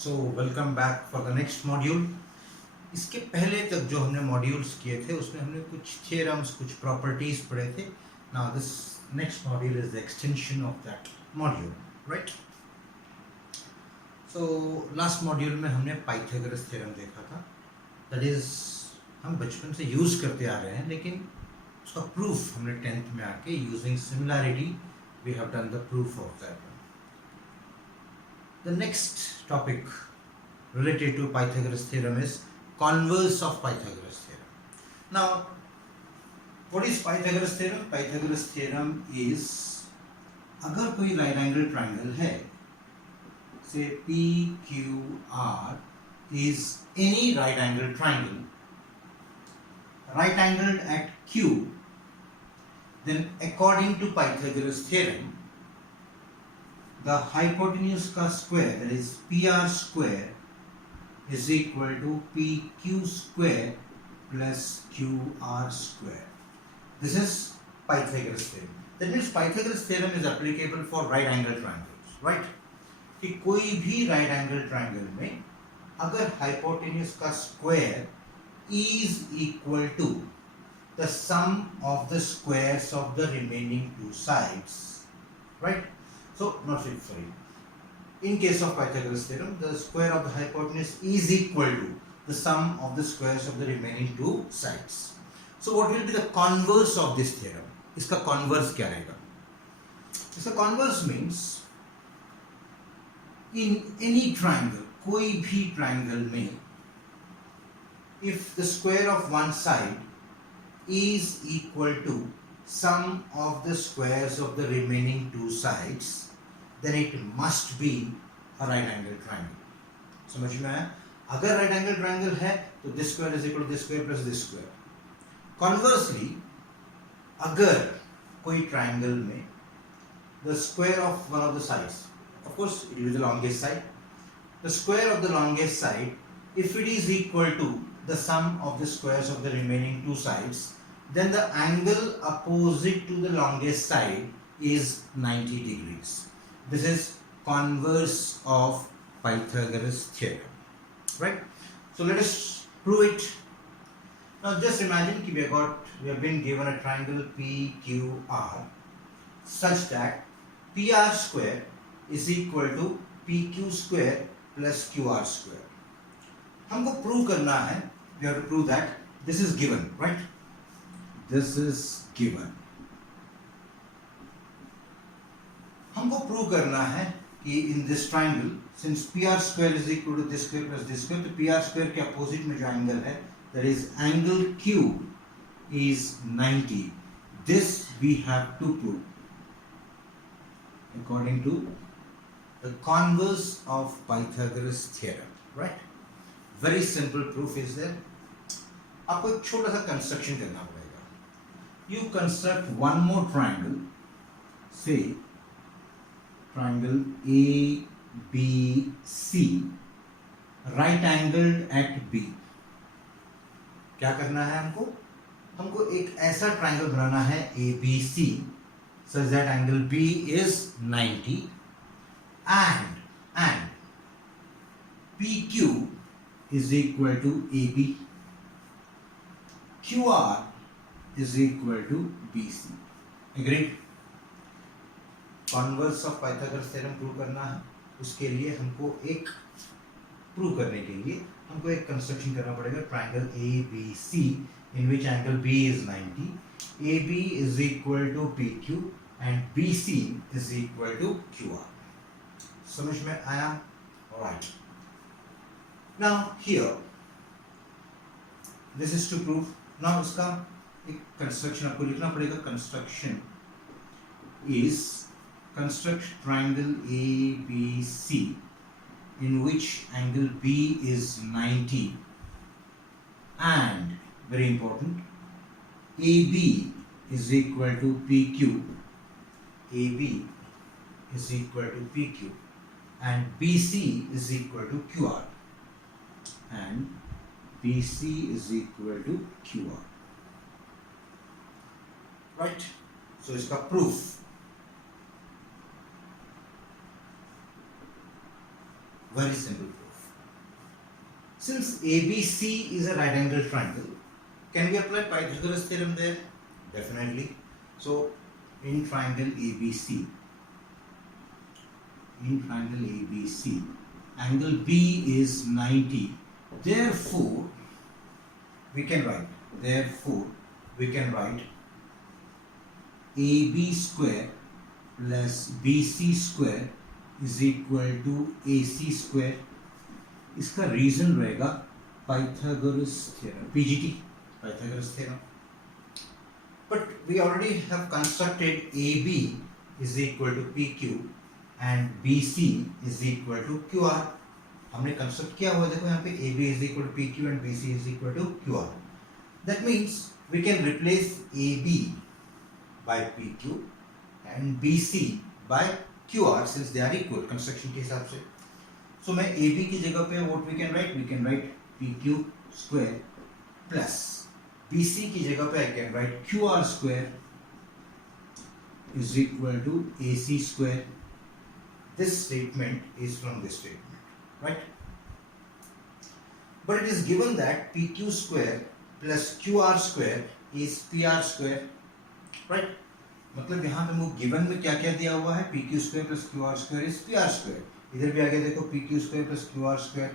So welcome back for the next module. इसके पहले तक जो हमने मॉड्यूल्स किए थे उसमें हमने कुछ थियरम्स, कुछ प्रॉपर्टीज पढ़े थे। Now this next module is the extension of that module, right. So last module में हमने पाइथागोरस थ्योरम देखा था। दैट इज हम बचपन से यूज करते आ रहे हैं, लेकिन उसका प्रूफ हमने 10th में आके using similarity we have done the proof of that. The next topic related to Pythagoras theorem is converse of Pythagoras theorem. Now, what is Pythagoras theorem? Pythagoras theorem is अगर कोई right angle triangle है, say PQR is any right angle triangle, right angled at Q, then according to Pythagoras theorem, the hypotenuse का square, that is PR square, is equal to PQ square plus QR square. This is Pythagoras theorem. That means Pythagoras theorem is applicable for right angle triangles, right? कि कोई भी right angle triangle में अगर hypotenuse का square is equal to the sum of the squares of the remaining two sides, right? So, sorry. In case of Pythagoras theorem, the square of the hypotenuse is equal to the sum of the squares of the remaining two sides. So, what will be the converse of this theorem? इसका converse क्या रहेगा? इसका converse means in any triangle, कोई भी triangle में, if the square of one side is equal to sum of the squares of the remaining two sides, then it must be a right angle triangle. समझ में आया? अगर right angle triangle है तो this square is equal to this square plus this square. Conversely, अगर कोई triangle में the square of one of the sides, of course it will be the longest side, the square of the longest side, if it is equal to the sum of the squares of the remaining two sides, then the angle opposite to the longest side is 90 degrees. This is converse of Pythagoras theorem, right? So let us prove it. Now just imagine we have been given a triangle PQR such that PR square is equal to PQ square plus QR square. हमको prove करना है, we have to prove that this is given, right? This is given. हमको prove करना है कि in this triangle since PR square is equal to this square plus this square, तो PR square के opposite में जो एंगल है that is angle Q is 90. This we have to prove according to the converse of Pythagoras theorem, right? Very simple proof is there. आपको एक छोटा सा construction करना पड़ेगा. You construct one more triangle, say triangle ABC, right angled at B. क्या करना है हमको? हमको एक ऐसा ट्राइंगल बनाना है ABC such that angle B is 90 and PQ is equal to AB, QR is equal to BC. Agreed? Converse of Pythagoras theorem prove करना है. उसके लिए हमको एक प्रूव करने के लिए हमको एक कंस्ट्रक्शन करना पड़ेगा triangle ABC in which angle B is 90, AB is equal to PQ and BC is equal to QR. समझ में आया? Alright. Now here this is to prove. Now उसका एक कंस्ट्रक्शन आपको लिखना पड़ेगा. Construction is construct triangle ABC in which angle B is 90 and, very important, AB is equal to PQ, AB is equal to PQ and BC is equal to QR and BC is equal to QR, right? So इसका proof very simple proof. since ABC is a right angle triangle, can we apply Pythagoras theorem there? Definitely. So in triangle ABC, angle B is 90. Therefore we can write AB square plus BC square is equal to AC square. इसका reason रहेगा Pythagoras theorem, PGT, Pythagoras theorem. But we already have constructed AB is equal to PQ and BC is equal to QR. हमने construct किया हुआ, देखो यहाँ पे AB is equal to PQ and BC is equal to QR. That means we can replace AB by PQ and BC by QR since they are equal construction के हिसाब से. So मैं AB की जगह पे what we can write PQ square plus BC की जगह पे I can write QR square is equal to AC square. This statement is from this statement, right? But it is given that PQ square plus QR square is PR square, right? मतलब यहाँ पे मुझे given में क्या क्या दिया हुआ है, PQ square plus QR square is PR square. इधर भी आगे देखो PQ square plus QR square.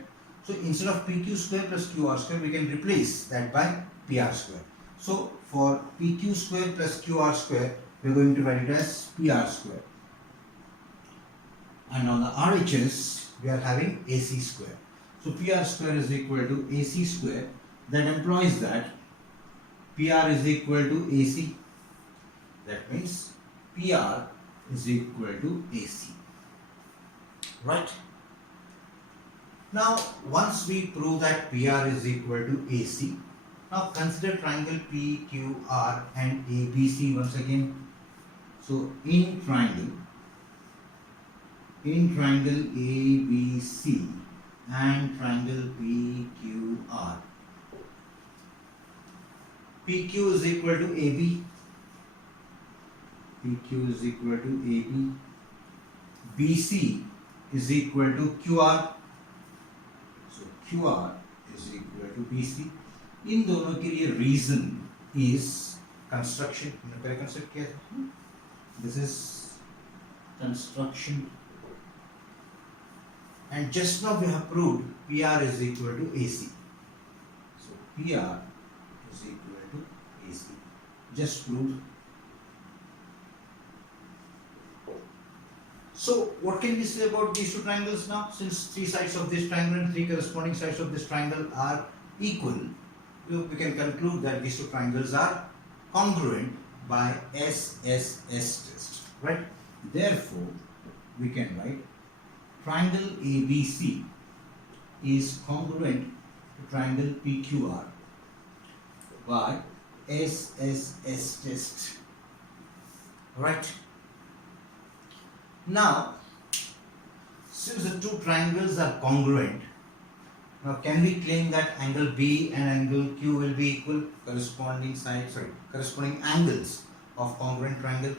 So instead of PQ square plus QR square, we can replace that by PR square. So for PQ square plus QR square, we are going to write it as PR square. And on the RHS, we are having AC square. So PR square is equal to AC square. That implies that PR is equal to AC. That means PR is equal to AC. Right? Now, once we prove that PR is equal to AC, now consider triangle PQR and ABC once again. So, in triangle ABC and triangle PQR, PQ is equal to AB, BC is equal to QR, so QR is equal to BC. इन दोनों के लिए reason is construction, हमने पहले construct किया था, this is construction and just now we have proved PR is equal to AC. So PR is equal to AC, just proved. So what can we say about these two triangles now? Since three sides of this triangle and three corresponding sides of this triangle are equal, we can conclude that these two triangles are congruent by SSS test, right? Therefore, we can write triangle ABC is congruent to triangle PQR by SSS test, right? Now, since the two triangles are congruent, now can we claim that angle B and angle Q will be equal, corresponding angles of congruent triangle?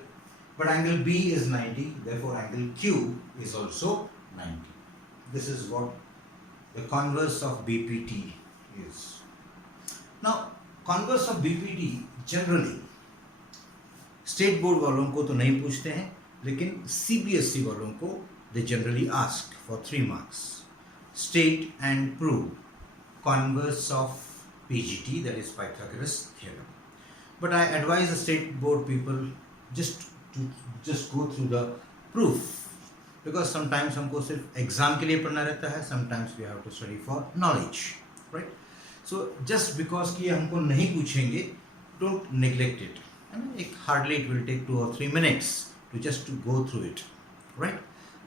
But angle B is 90, therefore angle Q is also 90. This is what the converse of BPT is. Now, converse of BPT generally state board वालों को तो नहीं पूछते हैं, लेकिन CBSE वालों को they generally ask for 3 marks. State and prove converse of PGT, that is Pythagoras theorem. But I advise the state board people just go through the proof, because sometimes हमको सिर्फ एग्जाम के लिए पढ़ना रहता है, sometimes we have to study for knowledge, right? So just because कि हमको नहीं पूछेंगे, don't neglect it. I mean, एक hardly it will take 2 or 3 minutes to go through it, right?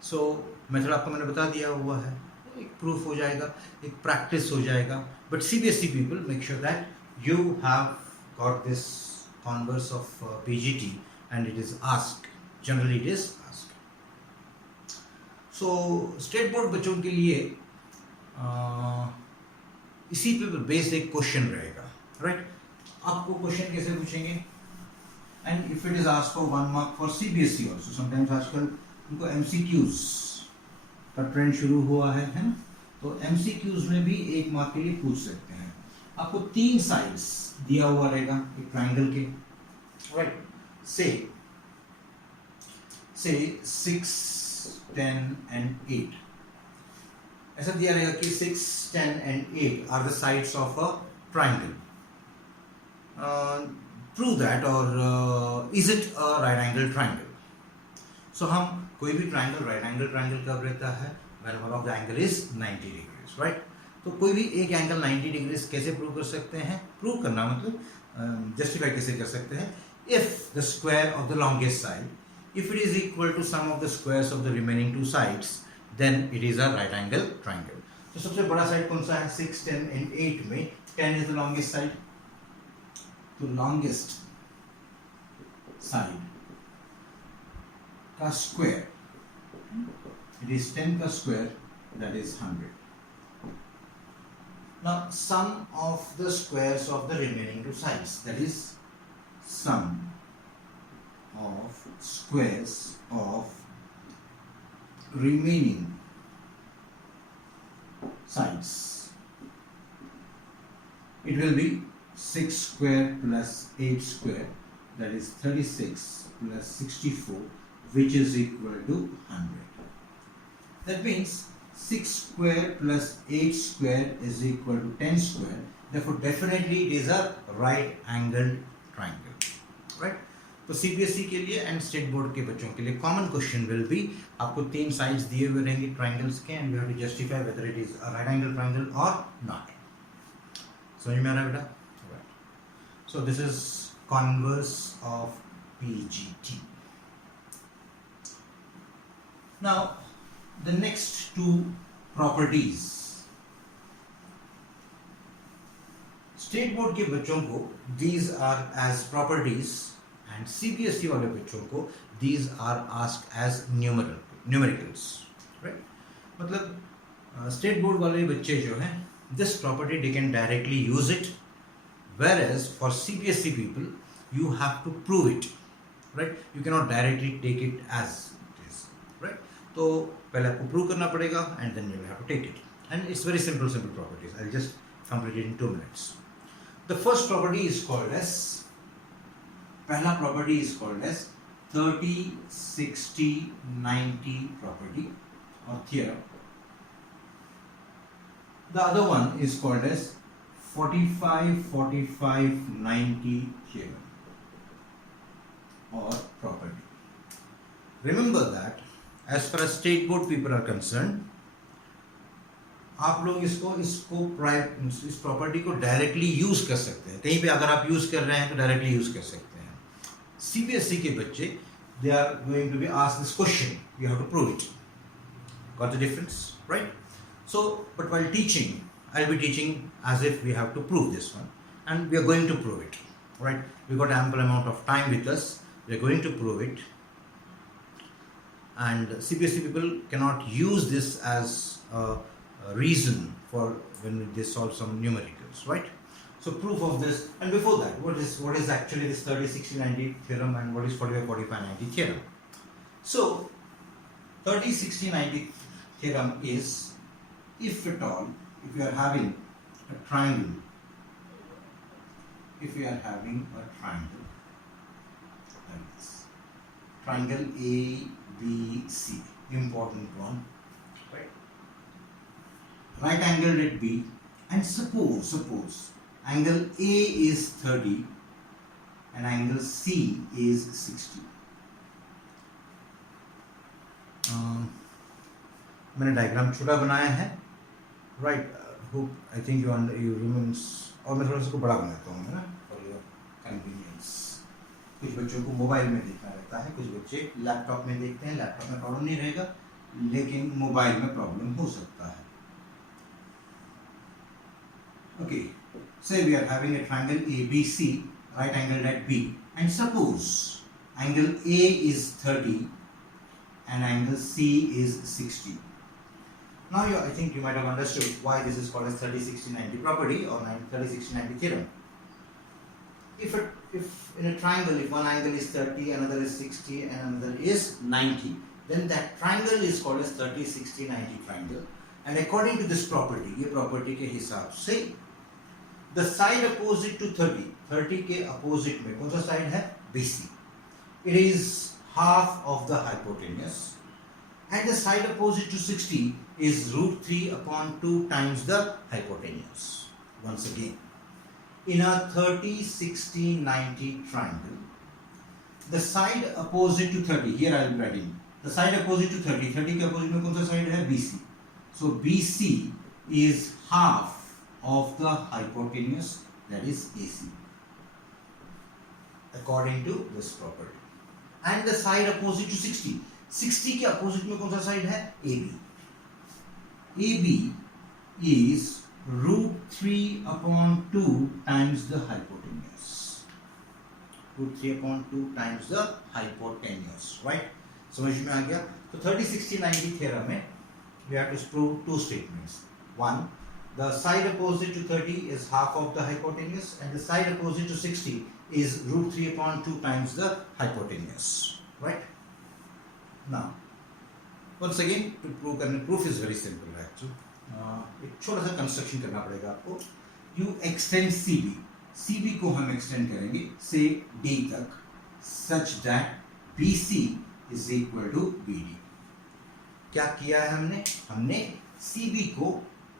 So method आपको मैंने बता दिया हुआ है, एक प्रूफ हो जाएगा, एक प्रैक्टिस हो जाएगा. But CBSE people, make sure that you have got this converse of PGT and it is asked. Generally it is asked. So state board बच्चों के लिए इसी पे बेस्ड एक क्वेश्चन रहेगा, राइट? आपको क्वेश्चन कैसे पूछेंगे? And if it is asked for 1 mark for CBSE also, sometimes आजकल उनको MCQs का ट्रेंड शुरू हुआ है ना? तो MCQs में भी 1 मार्क के लिए पूछ सकते हैं। आपको 3 साइड्स दिया हुआ रहेगा एक ट्राइंगल के, राइट। से 6, 10 and 8 ऐसा दिया रहेगा कि 6, 10 and 8 are the sides of a triangle. Prove that or is it a right angle triangle? So हम कोई भी ट्राइंगल राइट एंगल ट्राइंगल कब रहता है? when one of the angle is 90 degrees, right? तो कोई भी एक एंगल 90 डिग्रीज कैसे प्रूव कर सकते हैं? प्रूव करना मतलब जस्टिफाई कैसे कर सकते हैं? if the square of the longest side, if it is equal to sum of the squares of the remaining two sides, then it is a right angle triangle. तो सबसे बड़ा साइड कौन सा है? 6, 10 and 8 में 10 is the longest side. तो longest side का square, it is 10 का square, that is 100. Now sum of the squares of the remaining two sides, that is sum of squares of remaining sides. It will be 6 square plus 8 square, that is 36 plus 64, which is equal to 100. That means 6 square plus 8 square is equal to 10 square. Therefore, definitely it is a right angled triangle, right? तो CBSE के लिए and state board के बच्चों के लिए common question will be, आपको 3 sides दिए हुए रहेंगे ट्राइंगल्स के and you have to justify whether it is a right angle triangle और नॉट। समझ में आ रहा है बेटा? So this is converse of PGT. Now the next two properties, state board के बच्चों को these are as properties and CBSE वाले बच्चों को these are asked as numericals, right? मतलब स्टेट बोर्ड वाले बच्चे जो हैं this property they can directly use it, whereas for CBSE people you have to prove it, right? You cannot directly take it as it is, right? तो पहले आपको prove करना पड़ेगा and then you will have to take it, and it's very simple properties. I'll just complete it in 2 minutes. The first property is called as, पहला property is called as 30, 60, 90 property or theorem. The other one is called as 45, 45, 90 theorem or property. Remember that as far as state board people are concerned, आप लोग इस property को directly use कर सकते हैं। कहीं पे अगर आप यूज कर रहे हैं तो डायरेक्टली यूज कर सकते हैं। CBSE के बच्चे they are going to be asked this question, you have to prove it. Got the difference, right? So but while teaching, I'll be teaching as if we have to prove this one, and we are going to prove it, right? We got ample amount of time with us, we are going to prove it, and CBSE people cannot use this as a reason for when they solve some numericals, right? So proof of this, and before that, what is actually this 30, 60, 90 theorem and what is 45, 45, 90 theorem? So 30, 60, 90 theorem is, if at all, if you are having a triangle, that is triangle ABC, important one, right? Right angled at B, and suppose angle A is 30 and angle C is 60. मैंने diagram छोटा बनाया है, right? Hope I think you remember, और मैं थोड़ा सा बड़ा बनाता हूँ, है ना, फॉर योर कन्वीनियंस। कुछ बच्चों को मोबाइल में देखना रहता है, कुछ बच्चे लैपटॉप में देखते हैं। लैपटॉप में प्रॉब्लम नहीं रहेगा, लेकिन मोबाइल में प्रॉब्लम हो सकता है। Okay, say we are having a triangle ABC, right angled at B, and suppose angle A is 30 and angle C is 60. Now I think you might have understood why this is called as 30, 60, 90 property or 30, 60, 90 theorem. If in a triangle, if one angle is 30, another is 60 and another is 90, then that triangle is called as 30, 60, 90 triangle. And according to this property, ये property के हिसाब से the side opposite to 30 के opposite में कौन सा side है? BC. It is half of the hypotenuse, and the side opposite to 60 is √3 upon 2 times the hypotenuse. Once again, in a 30, 60, 90 triangle, the side opposite to 30, here I will write in, the side opposite to 30 के opposite में कौन सा side है? BC. So BC is half of the hypotenuse, that is AC, according to this property. And the side opposite to 60 के opposite में कौन सा side है? AB. AB is √3 upon 2 times the hypotenuse. √3 upon 2 times the hypotenuse, right? समझ में आ गया? तो 30, 60, 90 theorem में we have to prove two statements. One, the side opposite to 30 is half of the hypotenuse, and the side opposite to 60 is √3 upon 2 times the hypotenuse, right? Now, once again, to prove करने, proof is very simple actually. एक छोटा सा construction करना पड़ेगा आपको. You extend CB. CB को हम extend करेंगे से D तक, such that BC is equal to BD. क्या किया है हमने? हमने CB को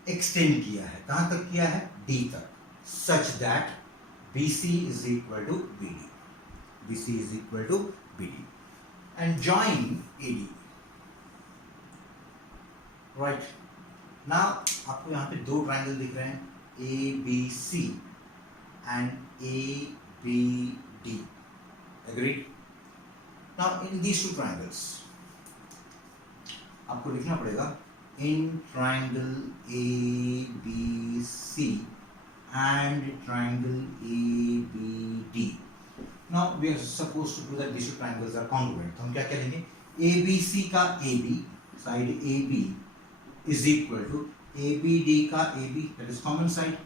एक्सटेंड किया है. कहां तक किया है? D तक. Such that BC is equal to BD. BC is equal to BD. And join AD. Right. Now आपको यहाँ पे दो ट्राइंगल दिख रहे हैं, ABC and ABD. Agreed? Now in these two triangles, आपको लिखना पड़ेगा in triangle ABC and triangle ABD. Now we are supposed to prove that these two triangles are congruent. तो हम क्या करेंगे? ABC का AB, side AB is equal to ABD का AB, that is common side.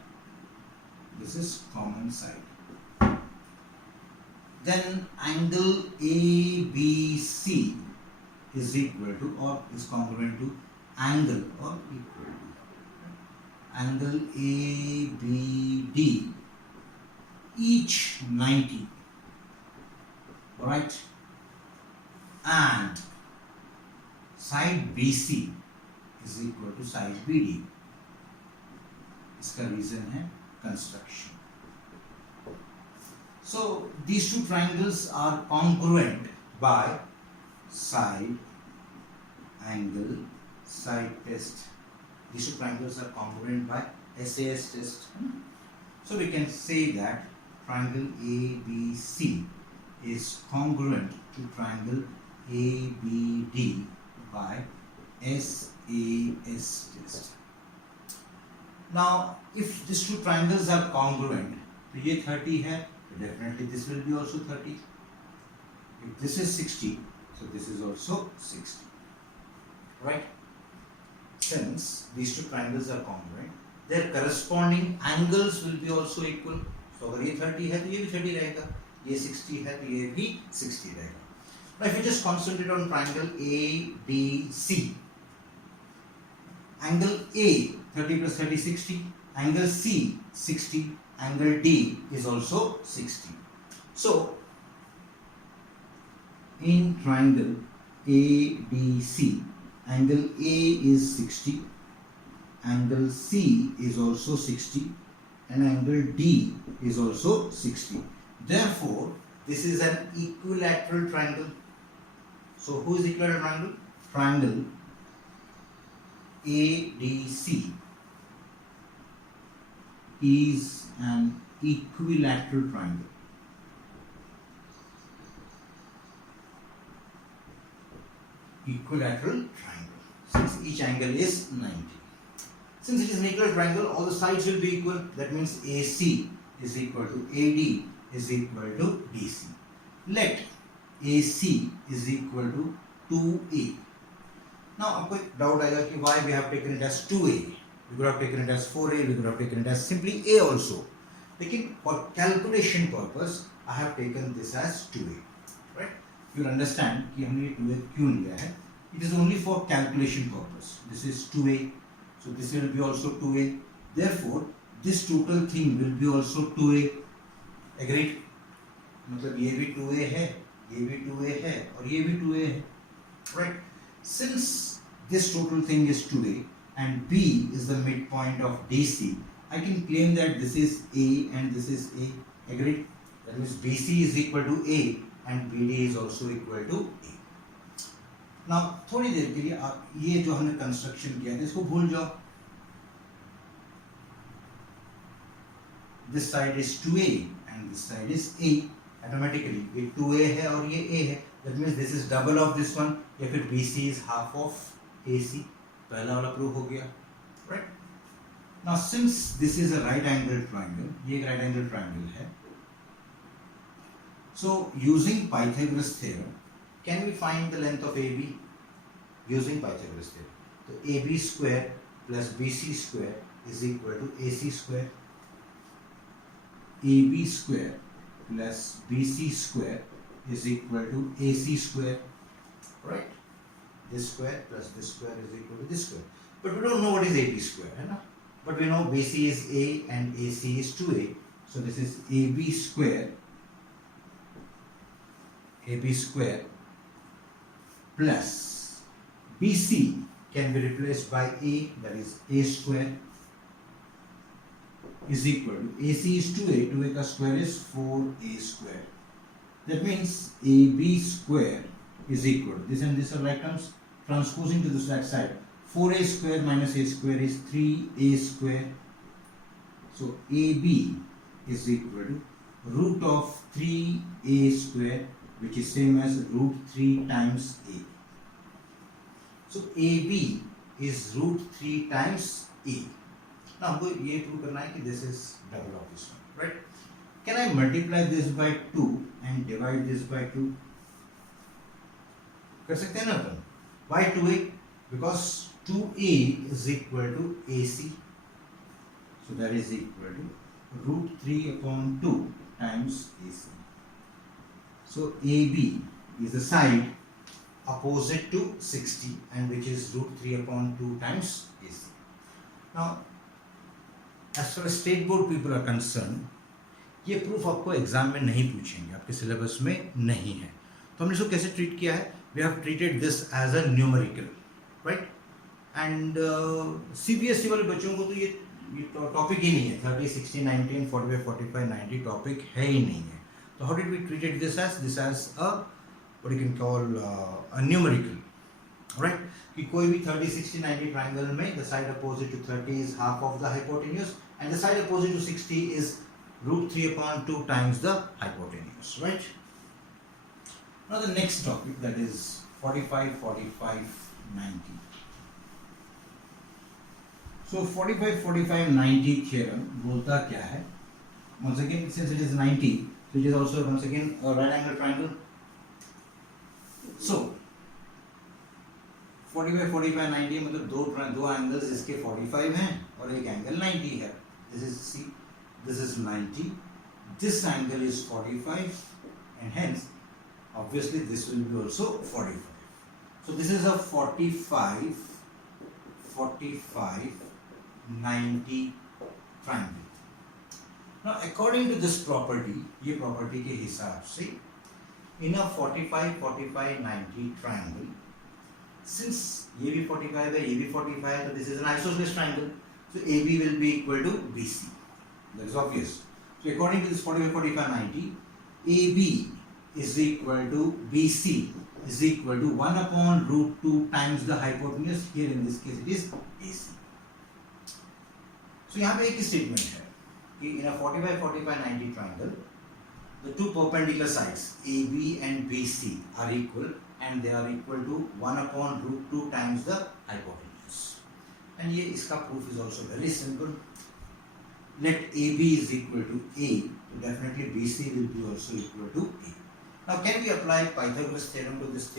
This is common side. Then angle ABC is equal to or is congruent to angle or equal to angle ABD, each 90, right? And side BC is equal to side BD. इसका reason है construction. So these two triangles are congruent by side, angle, side test. These two triangles are congruent by SAS test. So we can say that triangle ABC is congruent to triangle ABD by SAS test. Now if these two triangles are congruent, तो ये 30 है, definitely this will be also 30. If this is 60, so this is also 60, right? Since these two triangles are congruent, their corresponding angles will be also equal. So अगर ये 30 है तो ये भी 30 रहेगा, ये 60 है तो ये भी 60 रहेगा. Now if you just concentrate on triangle ABC, angle A 30 plus 30 60, angle C 60, angle D is also 60. So in triangle ABC, angle A is 60, angle C is also 60, and angle D is also 60. Therefore, this is an equilateral triangle. So who is equilateral triangle? Triangle ADC is an equilateral triangle. Equilateral triangle, since each angle is 90. Since it is an equilateral triangle, all the sides will be equal. That means AC is equal to AD is equal to DC. Let AC is equal to 2A. Now आपको एक doubt आएगा कि why we have taken it as 2A. We could have taken it as 4A. We could have taken it as simply A also. लेकिन for calculation purpose, I have taken this as 2A. Right? You will understand कि हमने ये 2A क्यों लिया है. It is only for calculation purpose. This is 2A. So this will be also 2a. Therefore, this total thing will be also 2a. Agreed? मतलब ये भी 2a है, ये भी 2a है और ये भी 2a है. Right? Since this total thing is 2a and b is the midpoint of DC, I can claim that this is a and this is a. Agreed? That means BC is equal to a and BD is also equal to a. Now थोड़ी देर के लिए आप ये जो हमने construction किया था इसको भूल जाओ. This side is 2a and this side is a. Automatically ये 2a है और ये a है. That means this is double of this one. या फिर BC is half of AC. पहला वाला प्रूफ हो गया. Right? Now since this is a right angle triangle, ये एक right angle triangle है. So using Pythagoras theorem, can we find the length of AB using Pythagoras theorem? So AB square plus BC square is equal to AC square. AB square plus BC square is equal to AC square. Right? This square plus this square is equal to this square. But we don't know what is AB square, है ना? But we know BC is A and AC is 2A. So this is AB square plus BC can be replaced by A, that is A square, is equal to AC is 2A, 2A ka square is 4A square. That means AB square is equal to this and this are like terms, transposing to this right side. 4A square minus A square is 3A square. So AB is equal to root of 3A square, which is same as root 3 times A. So AB is root 3 times A. Now हमको ये prove करना है कि this is double of this one, right? Can I multiply this by 2 and divide this by 2? कर सकते हैं ना अपन? Why 2A? Because 2A is equal to AC. So that is equal to root 3 upon 2 times AC. So AB is the side opposite to 60 and which is root 3 upon 2 times AC. Now, as far as state board people are concerned, ये proof आपको exam में नहीं पूछेंगे, आपके syllabus में नहीं है. तो हमने इसको कैसे ट्रीट किया है? We have treated this as a numerical, right? And CBSE वाले बच्चों को तो ये टॉपिक ही नहीं है. 30, 60, 19, 45, 45, 90 टॉपिक है ही नहीं है. So how did we treat this as a what you can call a numerical, right? कि कोई भी 30, 60, 90 triangle में the side opposite to 30 is half of the hypotenuse and the side opposite to 60 is root 3 upon 2 times the hypotenuse, right? Now the next topic, that is 45, 45, 90. So 45, 45, 90 theorem बोलता क्या है? Once again, since it is 90, so it is also once again a right angle triangle. So 45, 45, 90 मतलब दो angles इसके 45 हैं और एक angle 90 है. This is 90. This angle is 45, and hence, obviously, this will be also 45. So this is a 45, 45, 90 triangle. Now, according to this property, ये property के हिसाब से, in a 45, 45, 90 triangle, since ये भी 45 है, ये भी 45 है, so this is an isosceles triangle. So AB will be equal to BC. That is obvious. So according to this 45, 45, 90, AB is equal to BC is equal to 1 upon root 2 times the hypotenuse. Here in this case it is AC. So यहाँ पे एक statement है कि in a 45, 45, 90 triangle, the two perpendicular sides AB and BC are equal and they are equal to 1 upon root 2 times the hypotenuse. And ये इसका proof is also very simple. Let AB is equal to A, so definitely BC will be also equal to A. Now can we apply Pythagoras theorem to this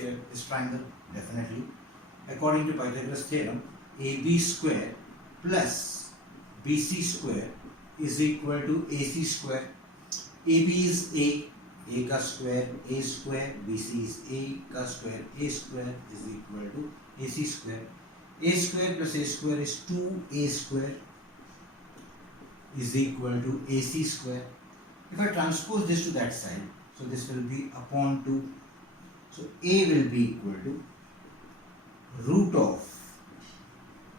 triangle? Definitely. According to Pythagoras theorem, AB square plus BC square is equal to AC square. AB is A ka square, A square, BC is A ka square, A square is equal to AC square. A square plus A square is 2A square is equal to AC square. If I transpose this to that side, so this will be upon 2. So A will be equal to root of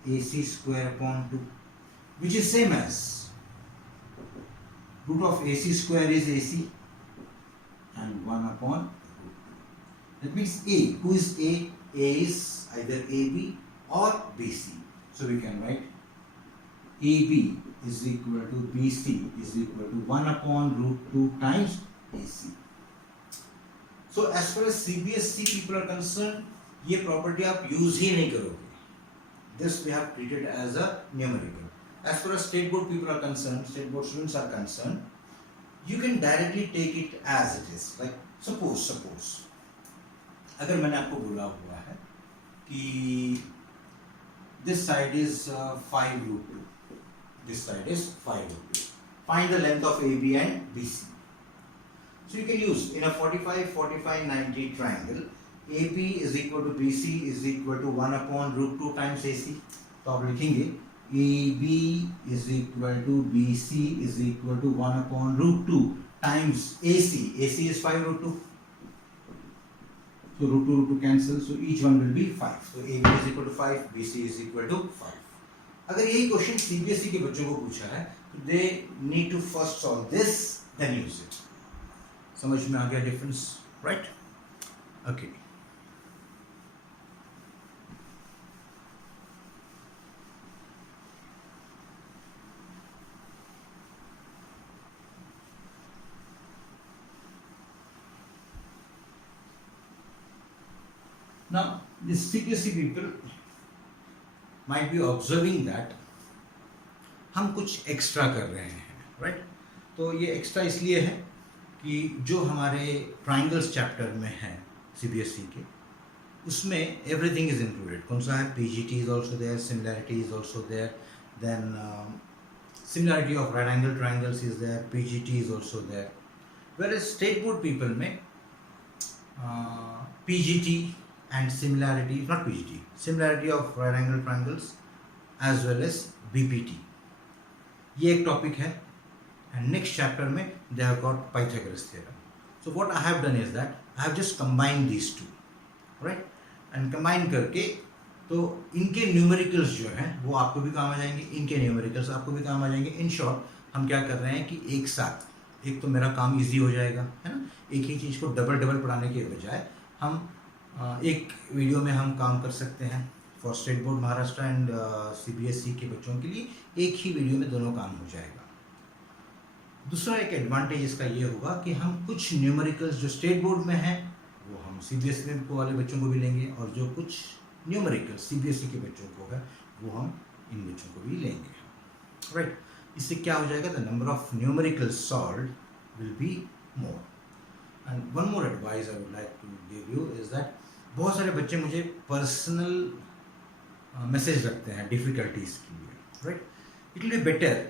AC square upon 2, which is same as root of AC square is AC and 1 upon root 2. That means A. Who is A? A is either AB or BC. So we can write AB is equal to BC is equal to 1 upon root 2 times AC. So as far as CBSE people are concerned, ये property आप use ही नहीं करोगे. This we have treated as a numerical. As far as state board people are concerned, state board students are concerned, you can directly take it as it is. Like suppose अगर मैंने आपको बोला हुआ है कि this side is 5 root 2, this side is 5 root 2. Find the length of AB and BC. So you can use in a 45, 45, 90 triangle, AB is equal to BC is equal to 1 upon root 2 times AC. तो आप लिखेंगे AB is equal to BC is equal to 1 upon root 2 times AC. AC is 5 root 2. So root 2 cancel. So each one will be 5. So AB is equal to 5, BC is equal to 5. अगर यही question CBSE के बच्चों को पूछा है तो they need to first solve this, then use it. समझ में आ गया difference, right? Okay. Now, the CBSE people might be observing that हम कुछ एक्स्ट्रा कर रहे हैं, राइट? तो ये एक्स्ट्रा इसलिए है कि जो हमारे ट्राइंगल्स चैप्टर में है CBSE के, उसमें एवरीथिंग इज इंक्लूडेड. कौन सा है? PGT is also there, similarity is also there, then similarity of right angle triangles is there, PGT is also there. Where state board people में PGT and similarity, not PGT, similarity of right angle triangles as well as BPT, ये एक topic है. and next chapter में they have got Pythagoras theorem. So what I have done is that I have just combined these two, right? and combine करके तो इनके numericals जो हैं वो आपको भी काम आ जाएंगे, इनके न्यूमेरिकल्स आपको भी काम आ जाएंगे. इन शॉर्ट हम क्या कर रहे हैं कि एक साथ, एक तो मेरा काम इजी हो जाएगा, है ना? एक ही चीज़ को डबल डबल पढ़ाने के बजाय हम एक वीडियो में हम काम कर सकते हैं. For state board Maharashtra and CBSE के बच्चों के लिए एक ही वीडियो में दोनों काम हो जाएगा. दूसरा एक एडवांटेज इसका ये होगा कि हम कुछ न्यूमेरिकल्स जो स्टेट बोर्ड में हैं वो हम CBSE वाले बच्चों को भी लेंगे, और जो कुछ न्यूमेरिकल्स CBSE के बच्चों को है वो हम इन बच्चों को भी लेंगे, राइट? इससे क्या हो जाएगा? The number of numericals solved will be more. And one more advice I would like to give you is that बहुत सारे बच्चे मुझे पर्सनल मैसेज रखते हैं डिफ़िकल्टीज़ के लिए, right? It will be better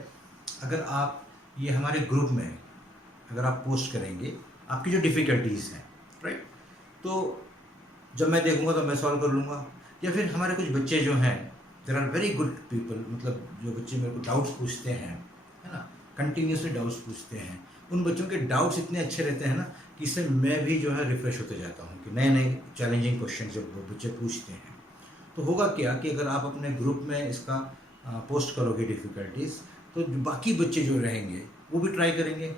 अगर आप ये हमारे ग्रुप में अगर आप पोस्ट करेंगे आपकी जो डिफ़िकल्टीज़ हैं, राइट? तो जब मैं देखूंगा तो मैं सॉल्व कर लूँगा. या फिर हमारे कुछ बच्चे जो हैं, there are very good people, मतलब जो बच्चे मेरे को डाउट्स पूछते हैं, है ना, कंटिन्यूसली डाउट्स पूछते हैं, उन बच्चों के डाउट्स इतने अच्छे रहते हैं ना कि इससे मैं भी जो है रिफ्रेश होते जाता हूँ कि नए नए चैलेंजिंग क्वेश्चन जब बच्चे पूछते हैं. तो होगा क्या कि अगर आप अपने ग्रुप में इसका पोस्ट करोगे डिफ़िकल्टीज़, तो बाकी बच्चे जो रहेंगे वो भी ट्राई करेंगे,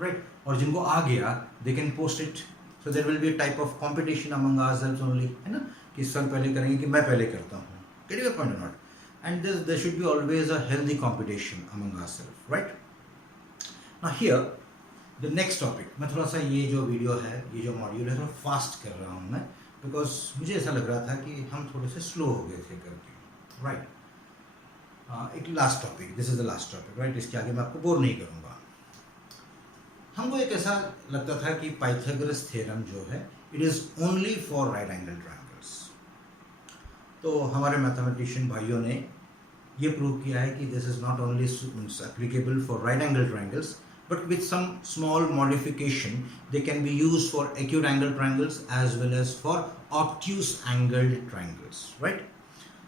राइट? और जिनको आ गया they can post it. So there will be a type of competition among ourselves only, है ना, कि सर पहले करेंगे कि मैं पहले करता हूँ. गेट योर पॉइंट और not? And there should be always a healthy competition among ourselves, right? Now here the next topic, मैं थोड़ा सा ये जो वीडियो है, ये जो मॉड्यूल है, थोड़ा फास्ट कर रहा हूँ मैं, बिकॉज मुझे ऐसा लग रहा था कि हम थोड़े से स्लो हो गए थे करके, राइट? एक last topic, this is the last topic, right? इसके आगे मैं आपको बोर नहीं करूँगा. हमको एक ऐसा लगता था कि पाइथागोरस थ्योरम जो है it is only for right angle triangles. तो हमारे मैथमेटिशियन भाइयों ने ये प्रूव किया है कि this is not only applicable for right angle triangles, but with some small modification they can be used for acute angle triangles as well as for obtuse angled triangles, right?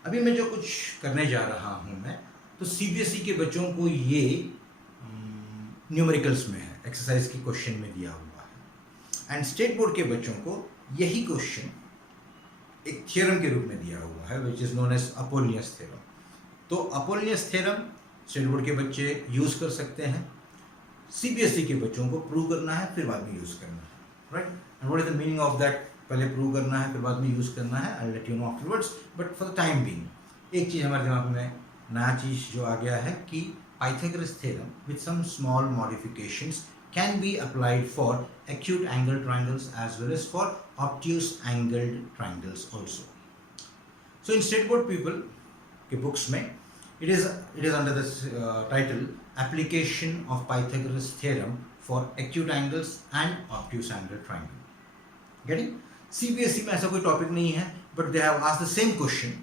अभी मैं जो कुछ करने जा रहा हूँ मैं, तो सीबीएसई के बच्चों को ये न्यूमेरिकल्स में है, एक्सरसाइज की क्वेश्चन में दिया हुआ है, एंड स्टेट बोर्ड के बच्चों को यही क्वेश्चन एक थ्योरम के रूप में दिया हुआ है, which is known as Apollonius theorem. तो अपोलिनियस थ्योरम स्टेट बोर्ड के बच्चे यूज कर सकते हैं, सीबीएसई के बच्चों को प्रूव करना है, फिर बाद में यूज करना है, right. And what is the meaning of that? पहले प्रूव करना है, फिर बाद में यूज करना है। I let you know afterwards, but for the time being एक चीज हमारे दिमाग में नया चीज जो आ गया है कि Pythagoras theorem with some small modifications can be applied for acute angle triangles as well as for obtuse angled triangles also. So in state board people के books में it is under this title application of Pythagoras theorem for acute angles and obtuse angle triangle. Getting? CBSE में ऐसा कोई topic नहीं है, but they have asked the same question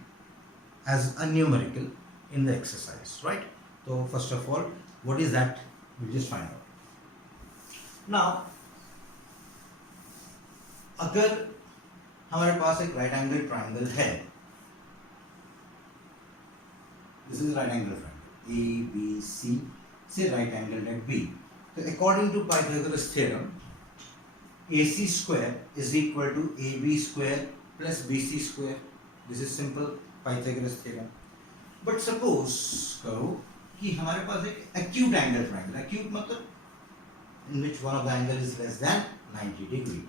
as a numerical in the exercise, right? So first of all, what is that? We'll just find out. Now, अगर हमारे पास एक right angle triangle है, this is right angle triangle A B C से right angle at B, तो according to Pythagoras theorem A C square is equal to A B square plus B C square. This is simple Pythagoras theorem. But suppose करो कि हमारे पास एक acute angle triangle, acute मतलब in which one of the angle is less than 90 degree,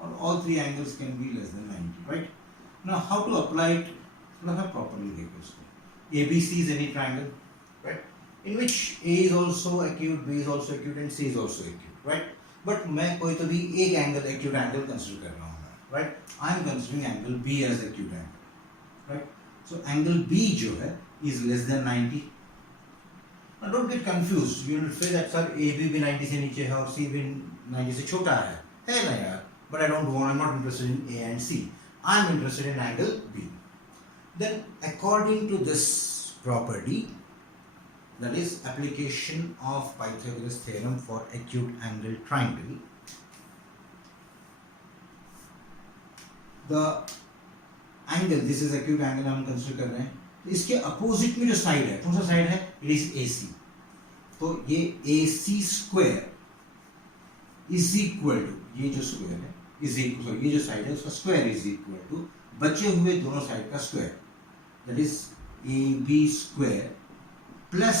or all three angles can be less than 90, right? Now how to apply it? थोड़ा सा properly देखो इसको। ABC is any triangle, right? In which A is also acute, B is also acute, and C is also acute, right? But मैं कोई तो भी एक angle acute angle consider कर रहा हूँ, right? I am considering angle B as acute angle, right? So angle B जो है is less than 90. Now don't get confused. You will say that sir AB भी 90 से नीचे है और C भी 90 से छोटा है ना यार? But I don't want. I'm not interested in A and C. I'm interested in angle B. Then according to this property, that is application of Pythagoras theorem for acute angle triangle, the angle, this is acute angle हम consider कर रहे हैं, तो इसके opposite में जो side है, कौन सा साइड है? It is AC. तो ये AC square is equal to, ये जो स्क्वायर है इज इक्वल, ये जो साइड है उसका स्क्वायर इज इक्वल टू बचे हुए दोनों साइड का square, that is AB square plus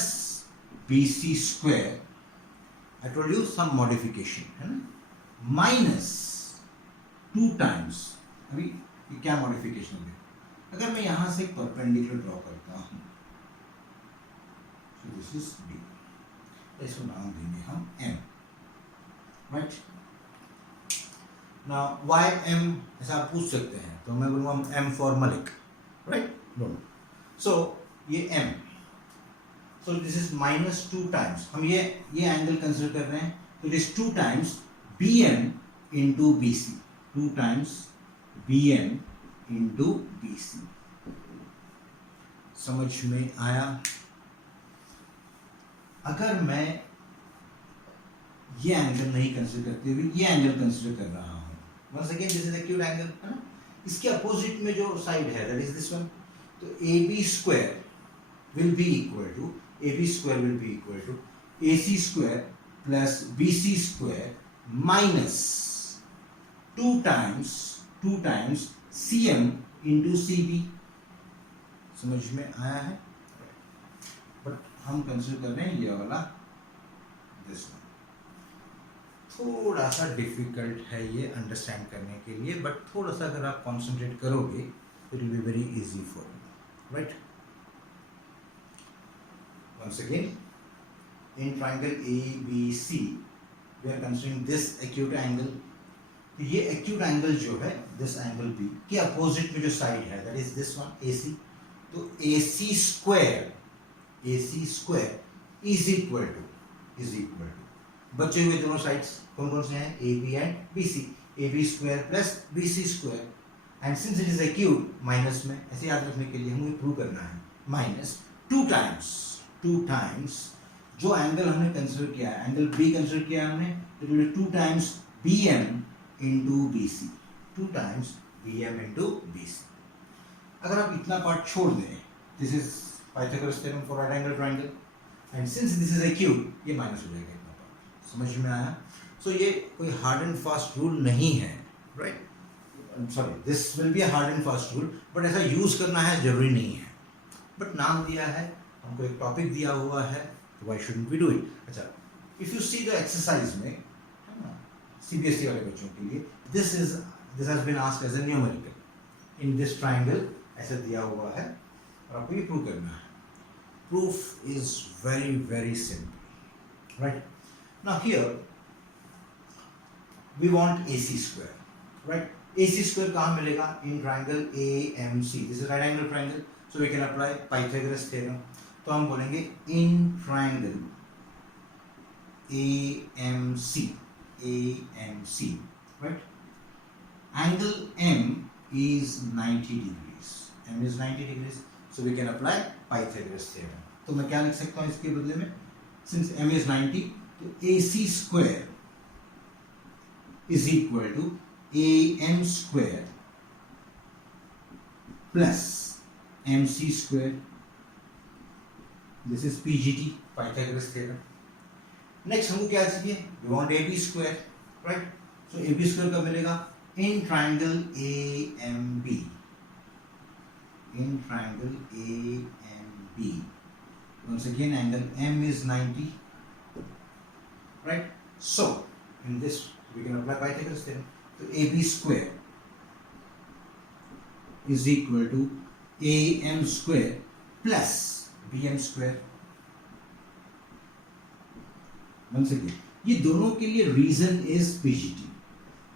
BC square. I told you some modification है ना, माइनस 2 टाइम्स। अभी ये क्या मॉडिफिकेशन है? अगर मैं यहां से एक परपेंडिकुलर ड्रॉ करता हूं, so this is B, इसको नाम देंगे हम M, right? Now why M ऐसा आप पूछ सकते हैं, तो मैं बोलूँगा M for Malik, right? No. So ये M, so this is minus 2 times, हम ये एंगल कंसिडर कर रहे हैं, तो it is 2 times BM into BC, 2 times BM into BC। समझ में आया? अगर मैं ये एंगल नहीं कंसिडर करते हुए ये एंगल कंसिडर कर रहा हूं, once again this is acute angle है ना, इसके अपोजिट में जो साइड है दैट इज दिस वन, तो AB square will be equal to, AB square will be equal to AC square plus BC square minus 2 times CM into CB। समझ में आया है? बट हम कंसिडर कर रहे हैं ये वाला, दिस वन। थोड़ा सा डिफिकल्ट है ये अंडरस्टैंड करने के लिए, बट थोड़ा सा अगर आप कॉन्सेंट्रेट करोगे तो it will be very easy for you, right? Once again in triangle ABC we are considering this acute angle. ये एक्यूट एंगल जो है दिस एंगल B के अपोजिट में जो साइड है that is this one AC, तो AC square is equal to बचे हुए दोनों साइड्स कौन कौन से हैं? AB and BC, AB square plus BC square, and since it is acute minus में, ऐसे याद रखने के लिए हमें प्रूव करना है, माइनस 2 टाइम्स जो एंगल हमने कंसिडर किया है, एंगल B कंसिडर किया हमने, तो 2 times BM into BC, 2 times BM into BC। अगर आप इतना पार्ट छोड़ दें, this is Pythagoras theorem for right angle triangle, and since this is acute, ये माइनस हो जाएगा इतना पार्ट। समझ में आया? सो ये कोई हार्ड एंड फास्ट रूल नहीं है, right? Sorry, this will be a hard and fast rule, but ऐसा यूज करना है जरूरी नहीं है। बट नाम दिया है, हमको एक टॉपिक दिया हुआ है, तो why shouldn't we do it? अच्छा, if you see the exercise में, है ना, सीबीएसई वाले बच्चों के लिए, this has been asked as a numerical in this triangle, ऐसा दिया हुआ है और आपको ये प्रूव करना है। Proof is very very simple, right? Now here we want AC square, right? AC square कहाँ मिलेगा? In triangle AMC, this is right angle triangle, so we can apply Pythagoras theorem. तो हम बोलेंगे in triangle AMC, right? Angle M is 90 degrees. M is 90 degrees, so we can apply Pythagoras theorem. तो मैं क्या लिख सकता हूँ इसके बदले में? Since M is 90, तो AC square is equal to AM square plus MC square. This is PGT, Pythagoras theorem. Next हमको क्या चाहिए? We want AB square, right? So AB square कब मिलेगा? In triangle AMB, in triangle AMB, once again angle M is 90, right? So in this we can apply Pythagoras theorem. So AB square is equal to AM square plus BM square. Once again, ये दोनों के लिए reason is PGT.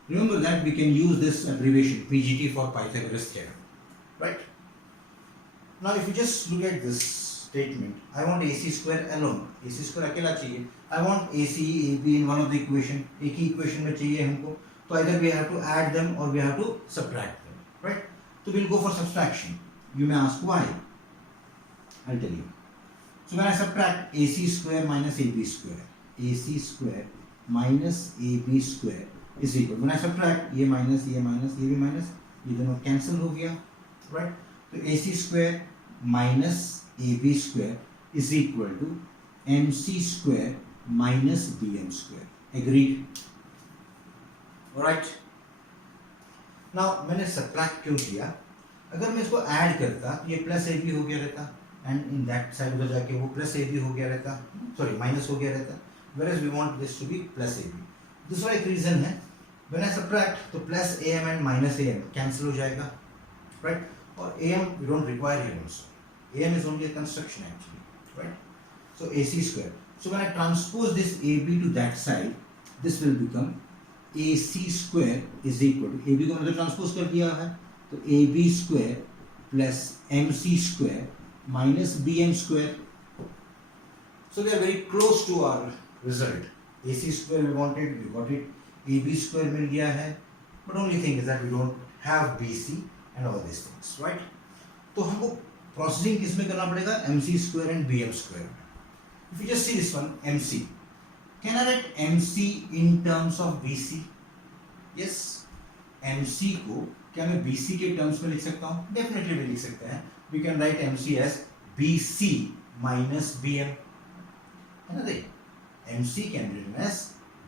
Remember that we can use this abbreviation PGT for Pythagoras theorem, right? Now, if you just look at this statement, I want AC square alone. AC square अकेला चाहिए. I want AC, AB in one of the equation. एक ही equation में चाहिए हमको. तो either we have to add them or we have to subtract them, right? So we'll go for subtraction. You may ask why. I'll tell you. So when I subtract AC square minus AB square, AC square minus AB square is equal. When I subtract ये minus, ये भी minus, ये दोनों cancel हो गया, right? तो AC square minus AB square is equal to MC square minus BM square. Agreed? Alright? Now मैंने subtract क्यों किया? अगर मैं इसको add करता तो ये plus AB हो गया रहता, and in that side उधर जाके वो plus AB हो गया रहता, sorry minus हो गया रहता, whereas we want this to be plus AB. दूसरा एक reason है, when I subtract तो plus AM and minus AM cancel हो जाएगा, right? और AM we don't require here also. AM is only a construction actually, right? So AC square. So when I transpose this AB to that side, this will become AC square is equal to AB को मैंने transpose कर दिया है, तो AB square plus MC square minus BM square. So we are very close to our result. AC square we wanted, we got it. AB square मिल गया है, but only thing is that we don't have BC and all these things, right? तो हमको processing किस में करना पड़ेगा? MC square and BM square. If you just see this one, MC. Can I write MC in terms of BC? Yes. MC को क्या मैं BC के terms में लिख सकता हूँ? Definitely भी लिख सकते हैं. We can write MC as BC minus BM. है ना देख? MC can be written as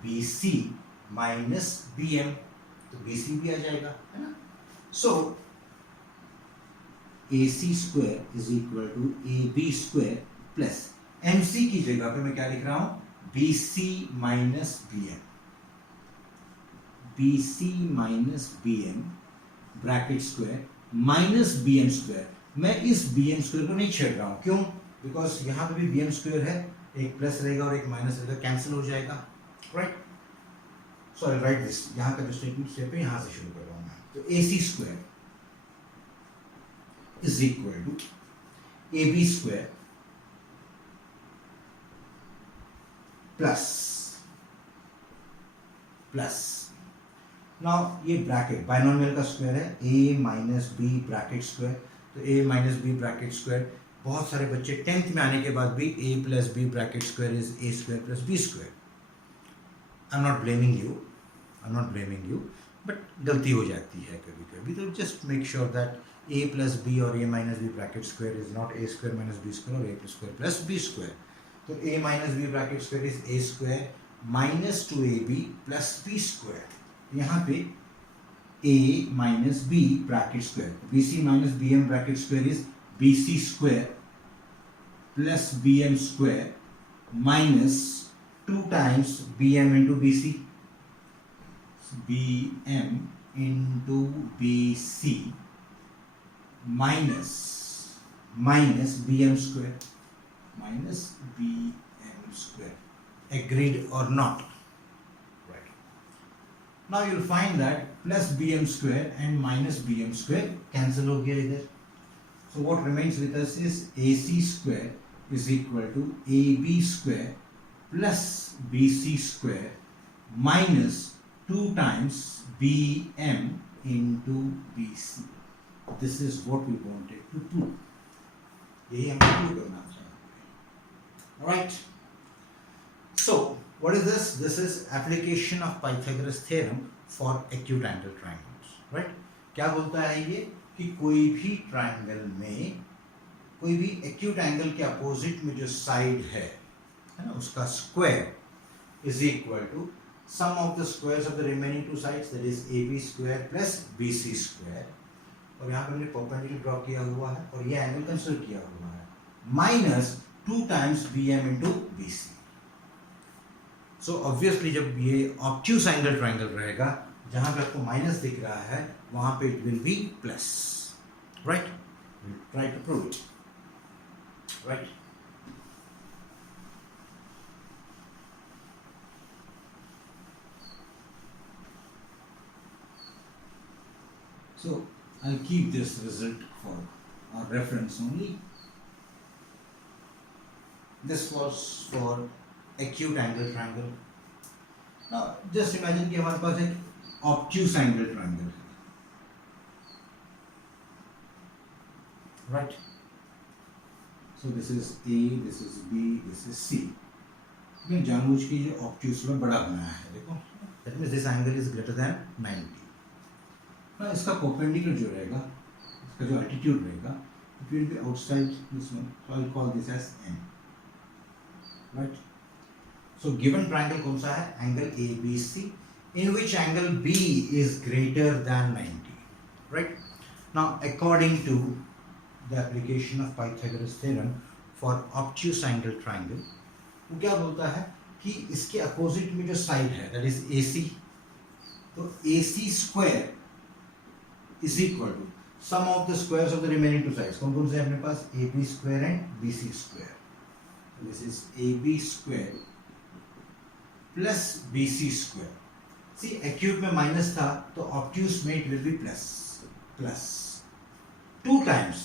BC minus BM. तो BC भी आ जाएगा, है ना? So AC square is equal to AB square plus MC की जगह पे मैं क्या लिख रहा हूँ? BC minus BM. BC minus BM bracket square minus BM square. मैं इस BM स्क्वायर को नहीं छेड़ रहा हूँ, क्यों? बिकॉज यहाँ पे भी BM स्क्वायर है, एक प्लस रहेगा और एक माइनस रहेगा, कैंसिल हो जाएगा, right? So I right this, यहाँ का जो स्टेप है यहाँ से शुरू कर रहा हूँ मैं. तो AC square is equal to AB square plus now ये ब्रैकेट बाइनोमियल का स्क्वायर है, A minus B bracket square. तो A minus B bracket square, बहुत सारे बच्चे 10th में आने के बाद भी A plus B bracket square is A square plus B square. I am not blaming you, but गलती हो जाती है कभी कभी. तो just make sure that a plus b और a minus b bracket square is not a square minus b square or a square plus b square. तो a minus b bracket square is a square minus 2ab plus b square. यहाँ पे a minus b bracket square, bc minus bm bracket square is bc square plus bm square minus 2 times bm into bc, bm into bc minus bm square, agreed or not? Right. Now you'll find that plus bm square and minus bm square cancel हो गया इधर. So what remains with us is ac square is equal to ab square plus bc square minus 2 times bm into bc. This is what we wanted to prove. यही हम prove करना चाहते हैं. Right. So what is this? This is application of Pythagoras theorem for acute angle triangles. Right? क्या बोलता है ये कि कोई भी ट्रायंगल में कोई भी एक्यूट एंगल के अपोजिट में जो साइड है ना, उसका square is equal to sum of the squares of the remaining two sides, that is ab square plus bc square. और यहाँ पर हमने परपेंडिकुलर ड्रॉ किया हुआ है और ये एंगल कंसीडर किया हुआ है minus 2 times bm into bc. So obviously जब ये ऑब्ट्यूस एंगल ट्रायंगल रहेगा, जहां पे आपको माइनस दिख रहा है वहां पे it will be plus. Right, try to prove it. Right, so I'll keep this result for our reference only. This was for acute angle triangle. Now just imagine कि हमारे पास एक obtuse angle triangle है. Right. So this is A, this is B, this is C. मैं जानबूझ के ये obtuse में बड़ा बनाया है. देखो, that means this angle is greater than 90. ना इसका perpendicular जो रहेगा, इसका जो altitude रहेगा, it will be outside this one. So I'll call this as N. Right. So given triangle कौन सा है? Angle ABC, in which angle B is greater than 90. Right. Now according to the application of Pythagoras theorem for obtuse angle triangle, वो क्या बोलता है कि इसके opposite में जो साइड है, that is AC, तो AC square is equal to sum of the squares of the remaining two sides. कौन कौन से अपने पास? AB square and BC square. This is AB square plus BC square. See, acute में minus था तो obtuse में it will be plus 2 times.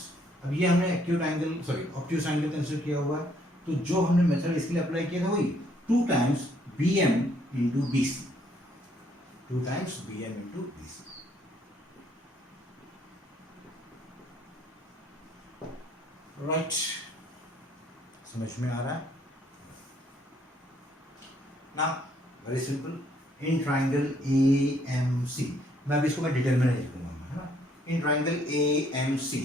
अब ये हमने acute angle obtuse angle consider किया हुआ है, तो जो हमने मेथड इसके लिए अप्लाई किया था वही 2 times BM into BC. 2 times BM into BC. Right. समझ में आ रहा है? Now very simple. In triangle AMC, मैं अभी इसको मैं डिटेल में नहीं लिखूंगा, है ना? In triangle AMC,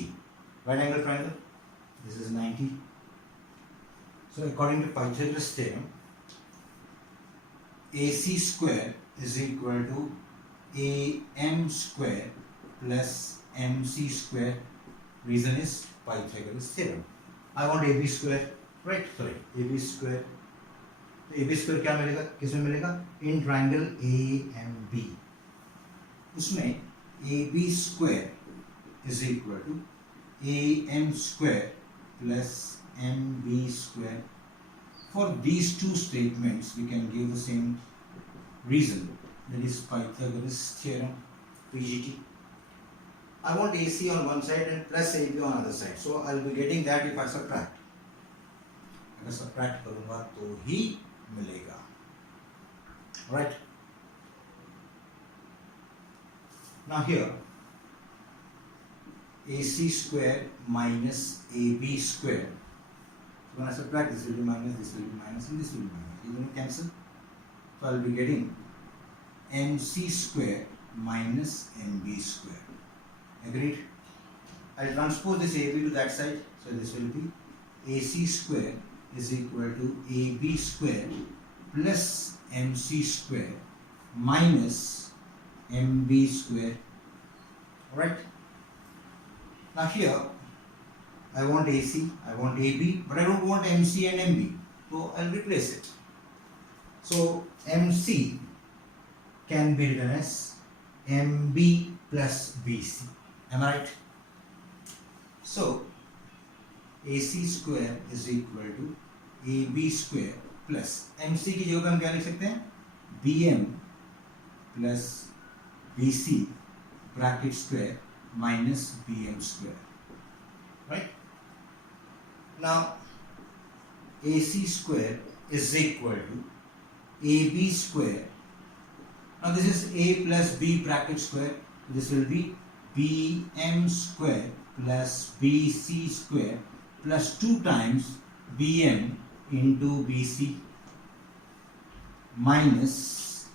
right angle triangle, this is 90. So according to Pythagoras theorem, AC square is equal to AM square plus MC square. Reason is Pythagoras theorem. I want AB square, right? Sorry, AB square. तो AB square क्या मिलेगा? किसमें मिलेगा? In triangle AMB. उसमें AB square is equal to AM square plus MB square. For these two statements, we can give the same reason. That is Pythagoras theorem, PGT. I want AC on one side and plus AB on other side. So I'll be getting that if I subtract. अगर subtract करूँगा तो ही मिलेगा. Right? Now here, AC square minus AB square. So when I subtract, this will be minus, this will be minus, and this will be minus. You're going to cancel. So I'll be getting MC square minus MB square. Agreed? I'll transpose this AB to that side, so this will be AC square is equal to AB square plus MC square minus MB square. Alright. Now here I want AC, I want AB, but I don't want MC and MB. So I'll replace it. So MC can be written as MB plus BC. Am I right? So AC square is equal to AB square plus MC की जगह पे हम क्या लिख सकते हैं? BM plus BC bracket square minus BM square. Right? Now AC square is equal to AB square. Now this is A plus B bracket square. This will be BM square plus BC square plus 2 times BM into BC minus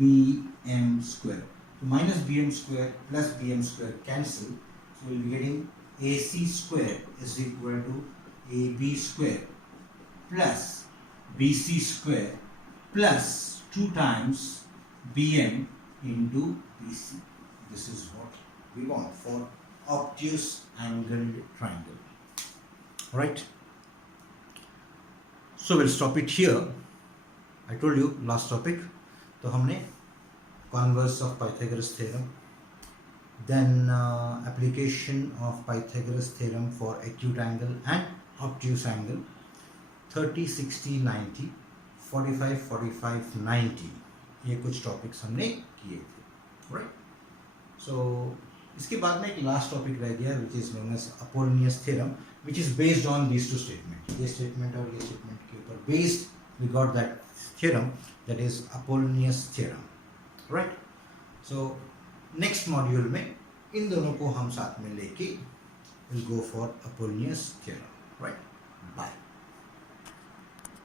BM square. So minus BM square plus BM square cancel. So we'll be getting AC square is equal to AB square plus BC square plus 2 times BM into BC. This is what we want for obtuse angled triangle. Alright. So we'll stop it here. I told you last topic. तो हमने converse of Pythagoras theorem, then application of Pythagoras theorem for acute angle and obtuse angle, 30, 60, 90, 45, 45, 90 ये कुछ topics हमने किए थे. Right. सो इसके बाद में एक लास्ट टॉपिक रह गया which is known as Apollonius theorem, which is based on these two statement. ये स्टेटमेंट और ये स्टेटमेंट के ऊपर based we got that theorem, that is Apollonius theorem. Right. So next module में इन दोनों को हम साथ में लेके will go for Apollonius theorem. Right. Bye.